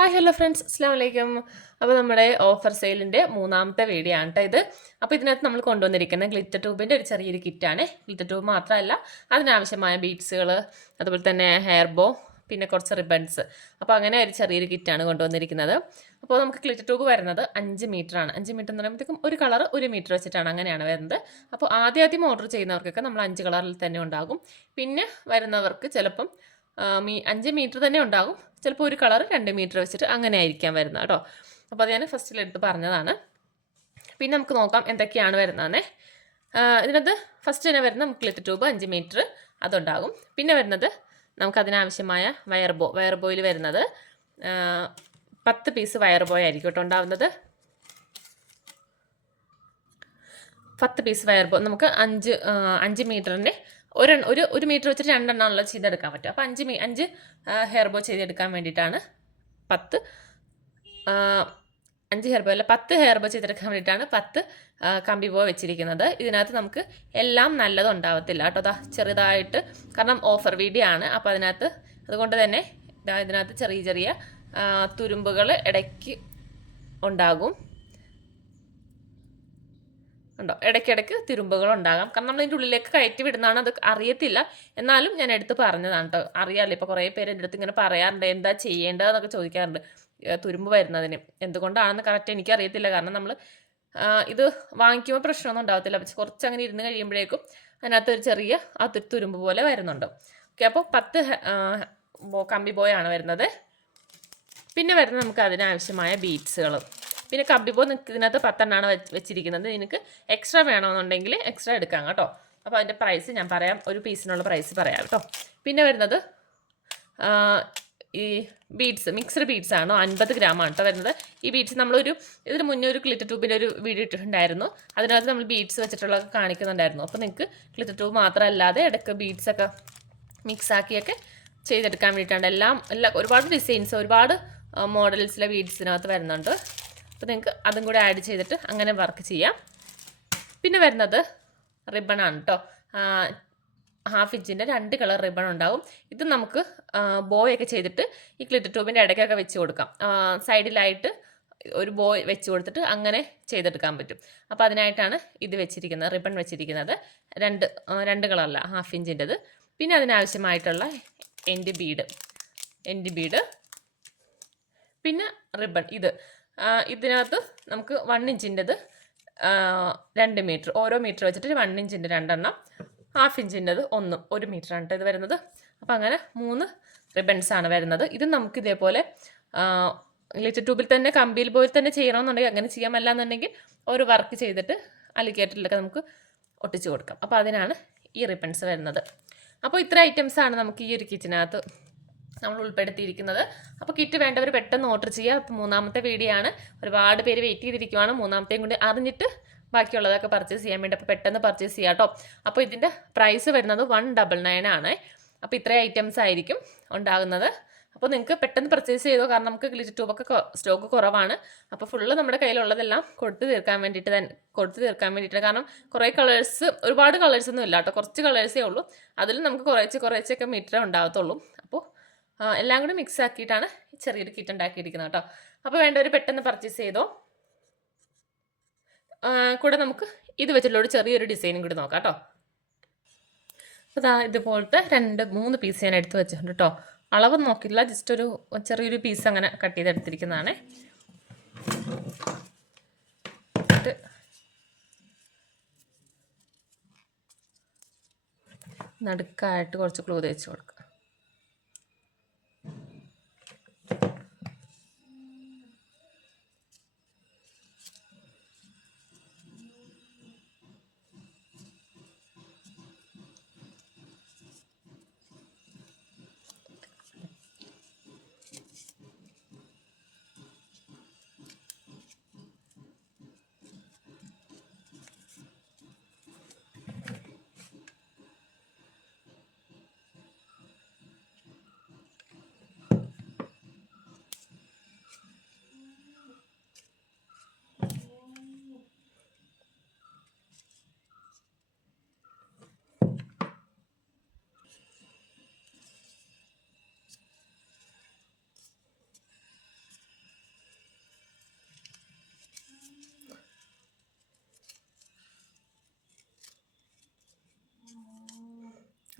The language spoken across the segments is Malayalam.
ഹായ് ഹലോ ഫ്രണ്ട്സ്, അസ്സാം വലൈക്കും. അപ്പോൾ നമ്മുടെ ഓഫർ സെയിലിൻ്റെ മൂന്നാമത്തെ വീഡിയോ ആണ് കേട്ടോ ഇത്. അപ്പോൾ ഇതിനകത്ത് നമ്മൾ കൊണ്ടുവന്നിരിക്കുന്ന ഗ്ലിറ്റർ ട്യൂബിൻ്റെ ഒരു ചെറിയൊരു കിറ്റാണ്. ഗ്ലിറ്റർ ട്യൂബ് മാത്രമല്ല, അതിനാവശ്യമായ ബീഡ്സുകൾ, അതുപോലെ തന്നെ ഹെയർ ബോ, പിന്നെ കുറച്ച് റിബൺസ്. അപ്പോൾ അങ്ങനെ ഒരു ചെറിയൊരു കിറ്റാണ് കൊണ്ടുവന്നിരിക്കുന്നത്. അപ്പോൾ നമുക്ക് ഗ്ലിറ്റർ ട്യൂബ് വരുന്നത് 5 മീറ്ററാണ്. 5 മീറ്റർ എന്ന് പറയുമ്പോഴത്തേക്കും ഒരു കളർ 1 മീറ്റർ വെച്ചിട്ടാണ് അങ്ങനെയാണ് വരുന്നത്. അപ്പോൾ ആദ്യം ഓർഡർ ചെയ്യുന്നവർക്കൊക്കെ നമ്മൾ 5 കളറിൽ തന്നെ ഉണ്ടാകും. പിന്നെ വരുന്നവർക്ക് ചിലപ്പം 5 മീറ്റർ തന്നെ ഉണ്ടാകും, ചിലപ്പോൾ ഒരു കളർ 2 മീറ്റർ വെച്ചിട്ട് അങ്ങനെ ആയിരിക്കാം വരുന്നത് കേട്ടോ. അപ്പോൾ അത് ഞാൻ ഫസ്റ്റിലെടുത്ത് പറഞ്ഞതാണ്. പിന്നെ നമുക്ക് നോക്കാം എന്തൊക്കെയാണ് വരുന്നതെന്നേ. ഇതിനകത്ത് ഫസ്റ്റ് തന്നെ വരുന്നത് നമുക്ക് ഗ്ലിറ്റർ ട്യൂബ് 5 മീറ്റർ അതുണ്ടാകും. പിന്നെ വരുന്നത് നമുക്കതിനാവശ്യമായ വയർ ബോയിൽ വരുന്നത് 10 പീസ് വയർ ബോയ് ആയിരിക്കും കേട്ടോ ഉണ്ടാവുന്നത്. 10 പീസ് വയർ ബോ നമുക്ക് 5 മീറ്ററിൻ്റെ ഒരു മീറ്റർ വെച്ചിട്ട് 2 എണ്ണമുള്ള ചെയ്തെടുക്കാൻ പറ്റും. അപ്പോൾ 5 ഹെയർ ബോ ചെയ്തെടുക്കാൻ വേണ്ടിയിട്ടാണ് 10 ഹെയർ ബോ അല്ല 10 ഹെയർ ബോ ചെയ്തെടുക്കാൻ വേണ്ടിയിട്ടാണ് 10 കമ്പി ബോ വെച്ചിരിക്കുന്നത്. ഇതിനകത്ത് നമുക്ക് എല്ലാം നല്ലതുണ്ടാവത്തില്ല കേട്ടോ. അതാ ചെറുതായിട്ട്, കാരണം ഓഫർ വീഡിയോ ആണ്. അപ്പോൾ അതുകൊണ്ട് തന്നെ ഇതിനകത്ത് ചെറിയ ചെറിയ തുരുമ്പുകൾ ഇടയ്ക്ക് ഉണ്ടാകും. ഉണ്ടോ, ഇടയ്ക്കിടയ്ക്ക് തുരുമ്പുകൾ ഉണ്ടാകാം. കാരണം നമ്മൾ ഇതിൻ്റെ ഉള്ളിലേക്ക് കയറ്റി വിടുന്നതാണ്, അത് അറിയത്തില്ല. എന്നാലും ഞാൻ എടുത്ത് പറഞ്ഞതാണ് കേട്ടോ. അറിയാമല്ലോ, ഇപ്പോൾ കുറേ പേര് എൻ്റെ അടുത്ത് ഇങ്ങനെ പറയാറുണ്ട്, എന്താ ചെയ്യേണ്ടതെന്നൊക്കെ ചോദിക്കാറുണ്ട് തുരുമ്പ് വരുന്നതിന്. എന്തുകൊണ്ടാണെന്ന് കറക്റ്റ് എനിക്കറിയത്തില്ല. കാരണം നമ്മൾ ഇത് വാങ്ങിക്കുമ്പോൾ പ്രശ്നമൊന്നും ഉണ്ടാകത്തില്ല. കുറച്ച് അങ്ങനെ ഇരുന്ന് കഴിയുമ്പോഴേക്കും അതിനകത്ത് ഒരു ചെറിയ തുരുമ്പ് പോലെ വരുന്നുണ്ട്. ഓക്കെ, അപ്പോൾ 10 കമ്പി ബോയാണ് വരുന്നത്. പിന്നെ വരുന്നത് നമുക്ക് അതിനാവശ്യമായ ബീഡ്സുകൾ. പിന്നെ കമ്പി ബോ ഇതിനകത്ത് 10 എണ്ണമാണ് വെച്ചിരിക്കുന്നത്. നിനക്ക് എക്സ്ട്രാ വേണമെന്നുണ്ടെങ്കിൽ എക്സ്ട്രാ എടുക്കാം കേട്ടോ. അപ്പോൾ അതിൻ്റെ പ്രൈസ് ഞാൻ പറയാം, ഒരു പീസിനുള്ള പ്രൈസ് പറയാം കേട്ടോ. പിന്നെ വരുന്നത് ഈ ബീഡ്സ്, മിക്സ്ഡ് ബീഡ്സ് ആണ്, 50 ഗ്രാമാണ് കേട്ടോ വരുന്നത്. ഈ ബീഡ്സ് ഇതിന് മുന്നേ ഒരു ഗ്ലിറ്റർ ട്യൂബിൻ്റെ ഒരു വീഡിയോ ഇട്ടിട്ടുണ്ടായിരുന്നു. അതിനകത്ത് നമ്മൾ ബീഡ്സ് വെച്ചിട്ടുള്ളതൊക്കെ കാണിക്കുന്നുണ്ടായിരുന്നു. അപ്പോൾ നിങ്ങൾക്ക് ഗ്ലിറ്റർ ട്യൂബ് മാത്രമല്ലാതെ ഇടയ്ക്ക് ബീഡ്സൊക്കെ മിക്സ് ആക്കിയൊക്കെ ചെയ്തെടുക്കാൻ വേണ്ടിയിട്ടാണ്. ഒരുപാട് ഡിസൈൻസ്, ഒരുപാട് മോഡൽസിലെ ബീഡ്സിനകത്ത് വരുന്നുണ്ട്. അപ്പോൾ നിങ്ങൾക്ക് അതും കൂടെ ആഡ് ചെയ്തിട്ട് അങ്ങനെ വർക്ക് ചെയ്യാം. പിന്നെ വരുന്നത് റിബണാണ് കേട്ടോ. 1/2 ഇഞ്ചിൻ്റെ 2 കളർ റിബൺ ഉണ്ടാവും. ഇത് നമുക്ക് ബോയൊക്കെ ചെയ്തിട്ട് ഈ ഗ്ലിറ്റർ ട്യൂബിൻ്റെ ഇടയ്ക്കൊക്കെ വെച്ച് കൊടുക്കാം. സൈഡിലായിട്ട് ഒരു ബോയ് വെച്ച് കൊടുത്തിട്ട് അങ്ങനെ ചെയ്തെടുക്കാൻ പറ്റും. അപ്പോൾ അതിനായിട്ടാണ് ഇത് വെച്ചിരിക്കുന്നത്, റിബൺ വെച്ചിരിക്കുന്നത്. 2 കളറല്ല, 1/2 ഇഞ്ചിൻ്റെത്. പിന്നെ അതിനാവശ്യമായിട്ടുള്ള എൻഡ് ബീഡ്, പിന്നെ റിബൺ. ഇതിനകത്ത് നമുക്ക് 1 ഇഞ്ചിൻ്റെത് 2 മീറ്റർ, ഓരോ മീറ്റർ വെച്ചിട്ട് 1 ഇഞ്ചിൻ്റെ 2 എണ്ണം, 1/2 ഇഞ്ചിൻ്റെത് 1 മീറ്ററാണ് കേട്ടോ ഇത് വരുന്നത്. അപ്പോൾ അങ്ങനെ 3 റിബൺസാണ് വരുന്നത്. ഇത് നമുക്ക് ഇതേപോലെ ഗ്ലിറ്റർ ട്യൂബിൽ തന്നെ, കമ്പിയിൽ പോയി തന്നെ ചെയ്യണമെന്നുണ്ടെങ്കിൽ അങ്ങനെ ചെയ്യാമല്ല എന്നുണ്ടെങ്കിൽ ഒരു വർക്ക് ചെയ്തിട്ട് അലിഗേറ്ററിലൊക്കെ നമുക്ക് ഒട്ടിച്ച് കൊടുക്കാം. അപ്പോൾ അതിനാണ് ഈ റിബൺസ് വരുന്നത്. അപ്പോൾ ഇത്ര ഐറ്റംസാണ് നമുക്ക് ഈ ഒരു കിറ്റിനകത്ത് നമ്മൾ ഉൾപ്പെടുത്തിയിരിക്കുന്നത്. അപ്പോൾ കിറ്റ് വേണ്ടവർ പെട്ടെന്ന് ഓർഡർ ചെയ്യുക. അപ്പോൾ മൂന്നാമത്തെ വീഡിയോ ആണ്, ഒരുപാട് പേര് വെയിറ്റ് ചെയ്തിരിക്കുവാണ്. മൂന്നാമത്തെയും കൂടി അറിഞ്ഞിട്ട് ബാക്കിയുള്ളതൊക്കെ പർച്ചേസ് ചെയ്യാൻ വേണ്ടി. അപ്പോൾ പെട്ടെന്ന് പർച്ചേസ് ചെയ്യാം കേട്ടോ. അപ്പോൾ ഇതിൻ്റെ പ്രൈസ് വരുന്നത് 199 ആണ്. അപ്പോൾ ഇത്രയും ഐറ്റംസ് ആയിരിക്കും ഉണ്ടാകുന്നത്. അപ്പോൾ നിങ്ങൾക്ക് പെട്ടെന്ന് പർച്ചേസ് ചെയ്തോ, കാരണം നമുക്ക് ഗ്ലിറ്റർ ട്യൂബൊക്കെ സ്റ്റോക്ക് കുറവാണ്. അപ്പോൾ ഫുള്ള് നമ്മുടെ കയ്യിലുള്ളതെല്ലാം കൊടുത്തു തീർക്കാൻ വേണ്ടിയിട്ട്. കാരണം കുറേ കളേഴ്സ്, ഒരുപാട് കളേഴ്സൊന്നും ഇല്ല കേട്ടോ, കുറച്ച് കളേഴ്സേ ഉള്ളൂ. അതിൽ നമുക്ക് കുറേച്ചൊക്കെ മീറ്ററേ ഉണ്ടാകത്തുള്ളൂ. അപ്പോൾ എല്ലാം കൂടി മിക്സ് ആക്കിയിട്ടാണ് ചെറിയൊരു കിറ്റ് ഉണ്ടാക്കിയിരിക്കുന്നത് കേട്ടോ. അപ്പോൾ വേണ്ടവർ പെട്ടെന്ന് പർച്ചേസ് ചെയ്തോ. കൂടെ നമുക്ക് ഇത് വെച്ചിട്ടുള്ള ഒരു ചെറിയൊരു ഡിസൈനും കൂടി നോക്കാം കേട്ടോ. അപ്പോൾ ഇതുപോലത്തെ 2-3 പീസ് ഞാൻ എടുത്ത് വെച്ചിട്ടുണ്ട് കേട്ടോ. അളവ് നോക്കില്ല, ജസ്റ്റ് ഒരു ചെറിയൊരു പീസ് അങ്ങനെ കട്ട് ചെയ്തെടുത്തിരിക്കുന്നതാണ്. നടുക്കായിട്ട് കുറച്ച് ക്ലൂ തേച്ച് കൊടുക്കുക.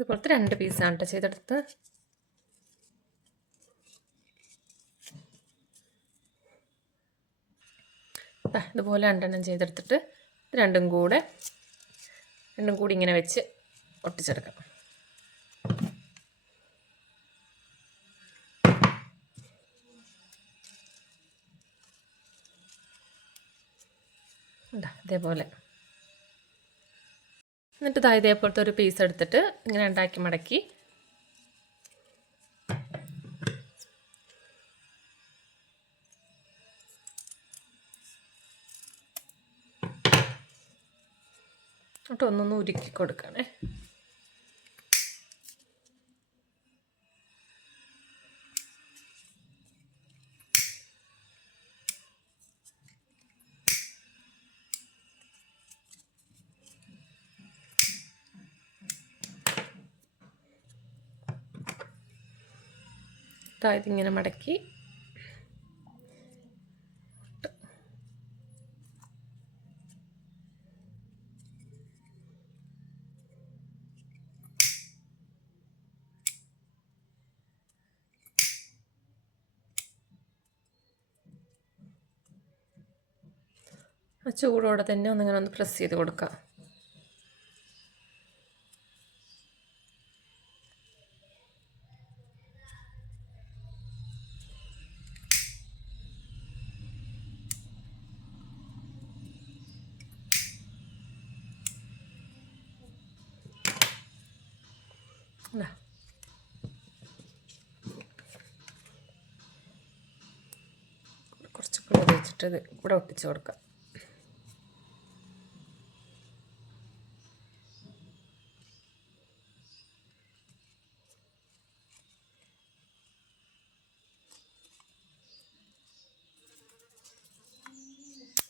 ഇതുപോലത്തെ 2 പീസാണ് കേട്ടോ ചെയ്തെടുത്ത്. ഇതുപോലെ 2 ചെയ്തെടുത്തിട്ട് രണ്ടും കൂടി ഇങ്ങനെ വെച്ച് ഒട്ടിച്ചെടുക്കാം. ഇതേപോലെ. എന്നിട്ട് ഇതേപോലത്തെ ഒരു പീസ് എടുത്തിട്ട് ഇങ്ങനെ ഉണ്ടാക്കി മടക്കി എന്നിട്ട് ഒന്നൊന്ന് ഉരുക്കി കൊടുക്കണേ. ഇതിങ്ങനെ മടക്കി ചൂടോടെ തന്നെ ഒന്ന് പ്രസ് ചെയ്ത് കൊടുക്കാം. കുറച്ച് കൂടെ വെച്ചിട്ട് ഇത് ഇവിടെ ഒട്ടിച്ച് കൊടുക്കാം.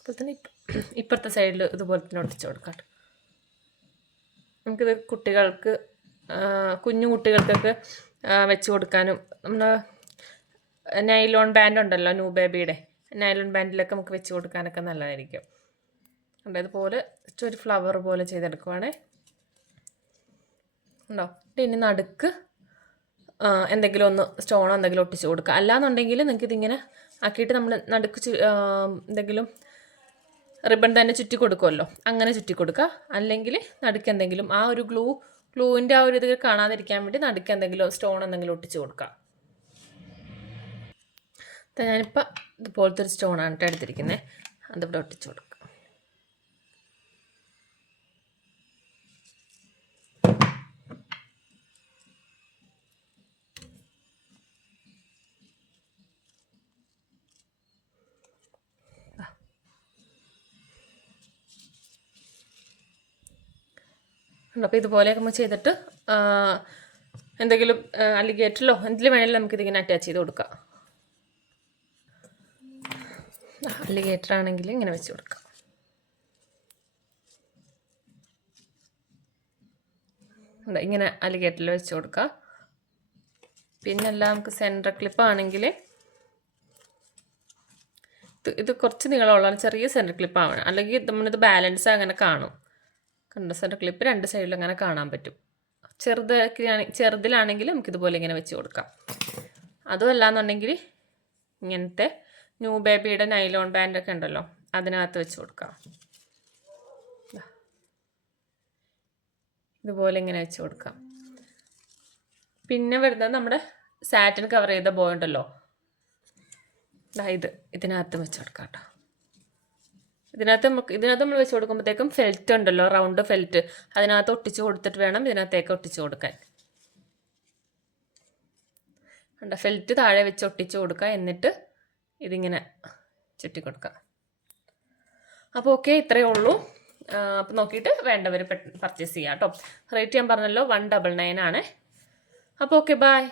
അപ്പോൾ തന്നെ ഇപ്പുറത്തെ സൈഡിൽ ഇതുപോലെ തന്നെ ഒട്ടിച്ച് കൊടുക്കാം. നമുക്കിത് കുട്ടികൾക്ക് കുഞ്ഞു കുട്ടികൾക്കൊക്കെ വെച്ച് കൊടുക്കാനും നമ്മുടെ നൈലോൺ ബാൻഡ് ഉണ്ടല്ലോ, ന്യൂ ബേബിയുടെ നൈലോൺ ബാൻഡിലൊക്കെ നമുക്ക് വെച്ച് കൊടുക്കാനൊക്കെ നല്ലതായിരിക്കും. അതുപോലെ ഒരു ഫ്ലവർ പോലെ ചെയ്തെടുക്കുവാണേ. ഉണ്ടോ? ഇനി നടുക്ക് എന്തെങ്കിലും ഒന്ന് സ്റ്റോണോ എന്തെങ്കിലും ഒട്ടിച്ച് കൊടുക്കുക. അല്ലാന്നുണ്ടെങ്കിൽ നിങ്ങൾക്ക് ഇതിങ്ങനെ ആക്കിയിട്ട് നമ്മൾ നടുക്ക് എന്തെങ്കിലും റിബൺ തന്നെ ചുറ്റി കൊടുക്കുമല്ലോ, അങ്ങനെ ചുറ്റി കൊടുക്കുക. അല്ലെങ്കിൽ നടുക്ക് എന്തെങ്കിലും ആ ഒരു ഗ്ലൂവിൻ്റെ ആ ഒരു ഇത് കാണാതിരിക്കാൻ വേണ്ടി നടുക്ക് എന്തെങ്കിലും സ്റ്റോൺ എന്തെങ്കിലും ഒട്ടിച്ച് കൊടുക്കുക. ഞാനിപ്പോൾ ഇതുപോലത്തെ ഒരു സ്റ്റോണാണ് കേട്ടോ എടുത്തിരിക്കുന്നത്. അതിവിടെ ഒട്ടിച്ച് കൊടുക്കുക. അപ്പോൾ ഇതുപോലെയൊക്കെ നമ്മൾ ചെയ്തിട്ട് എന്തെങ്കിലും അലിഗേറ്ററിലോ എന്തെങ്കിലും വേണമെങ്കിലും നമുക്കിതിങ്ങനെ അറ്റാച്ച് ചെയ്ത് കൊടുക്കാം. അലിഗേറ്റർ ആണെങ്കിൽ ഇങ്ങനെ വെച്ച് കൊടുക്കാം. ഇങ്ങനെ അലിഗേറ്ററിൽ വെച്ച് കൊടുക്കാം. പിന്നെല്ലാം നമുക്ക് സെൻറ്റർ ക്ലിപ്പ് ആണെങ്കിൽ ഇത് കുറച്ച് നീളമുള്ള ചെറിയ സെൻറ്റർ ക്ലിപ്പാണ്, അല്ലെങ്കിൽ നമ്മളിത് ബാലൻസ് അങ്ങനെ കാണും. കണ്ട സെൻറ്റർ ക്ലിപ്പ് 2 സൈഡിലും അങ്ങനെ കാണാൻ പറ്റും. ചെറുതിലാണെങ്കിൽ നമുക്കിതുപോലെ ഇങ്ങനെ വെച്ച് കൊടുക്കാം. അതുമല്ല എന്നുണ്ടെങ്കിൽ ഇങ്ങനത്തെ ന്യൂ ബേബിയുടെ നൈലോൺ ബാൻഡൊക്കെ ഉണ്ടല്ലോ, അതിനകത്ത് വെച്ച് കൊടുക്കാം. ഇതുപോലെ ഇങ്ങനെ വെച്ച് കൊടുക്കാം. പിന്നെ വരുന്നത് നമ്മുടെ സാറ്റിൻ കവർ ചെയ്ത ബോ ഉണ്ടല്ലോ, ഇതിനകത്ത് വെച്ച് കൊടുക്കാം കേട്ടോ. ഇതിനകത്ത് നമ്മൾ വെച്ച് കൊടുക്കുമ്പോഴത്തേക്കും ഫെൽറ്റ് ഉണ്ടല്ലോ, റൗണ്ട് ഫെൽറ്റ്, അതിനകത്ത് ഒട്ടിച്ച് കൊടുത്തിട്ട് വേണം ഇതിനകത്തേക്ക് ഒട്ടിച്ച് കൊടുക്കാൻ. കണ്ടോ, ഫെൽറ്റ് താഴെ വെച്ച് ഒട്ടിച്ച് കൊടുക്കുക. എന്നിട്ട് ഇതിങ്ങനെ ചുറ്റി കൊടുക്കുക. അപ്പോൾ ഓക്കെ, ഇത്രയേ ഉള്ളൂ. അപ്പോൾ നോക്കിയിട്ട് വേണ്ടവർ പർച്ചേസ് ചെയ്യാം കേട്ടോ. റേറ്റ് ഞാൻ പറഞ്ഞല്ലോ 199 ആണ്. അപ്പോൾ ഓക്കെ, ബൈ.